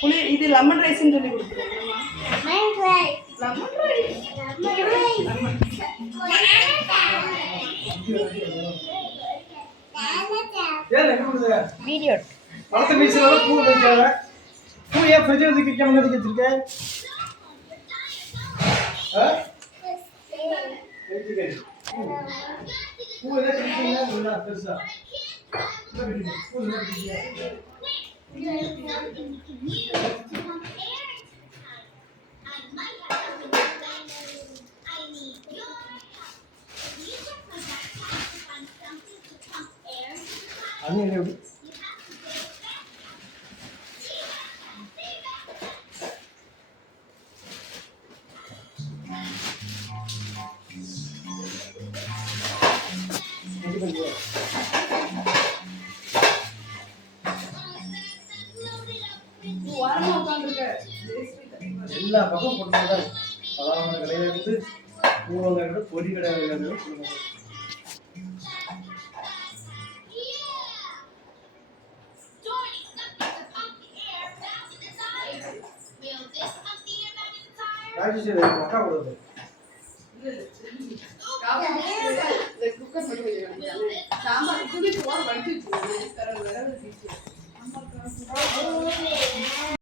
புளி இது லெமன் ரைஸ்னு சொல்லி கொடுத்துருவோம். வீடியோ பழத்தை மீச்சுனால பூ வைக்காத. பூ ஏன் ஃப்ரிட்ஜில் வந்து வைக்காம எதுக்கு வச்சிருக்கேன்? பூ எல்லாம் கிடைக்கீங்களா பெருசா? பூ எல்லாம் கிடைக்கீங்க? அது என்ன எப்படி? எல்லா பக்கம் போட்டுதான் பலவான கடையில இருந்து பூவங்க பொடி கிடையாது. ராஜேஸ்வரி மக்கா கொடுது சாம்பார்